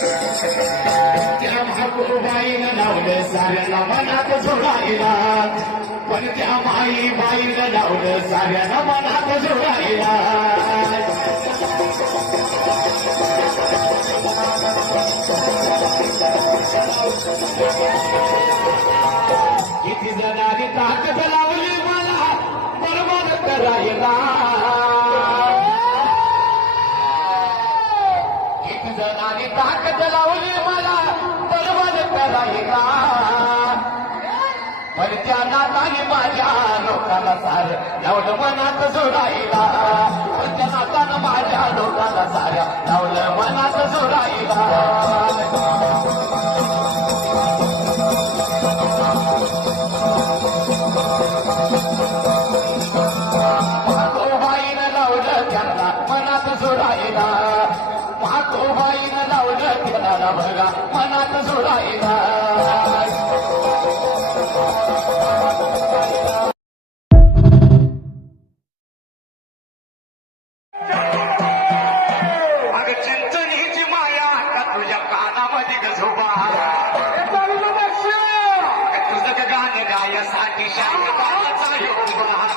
त्या भाकूबाईनं लावलं साऱ्याला मनात जोडायला, पण त्या माईबाईनं लावलं साऱ्याला मनात जोडायला. किती जणांनी ताकद लावली मला बरोबर करायला, किती जणांनी ताकद लावली मला बरोबर करायला. पण त्या नाताने माझ्या लोकाला सारं लावलं मनात जोडायला, पण त्या नातानं माझ्या लोकाला सारं लावलं मनात जोडायला. भाकोबाईनं लावलं त्याला मनात जोडायला, भाकोबाईनं लावलं त्याला बघा मनात जोडायला. अगं चिंचणीची माया का तुझ्या कानामध्ये गजोबा, तुझं गाणं गायसाठी शाही गाण्याचा योगा.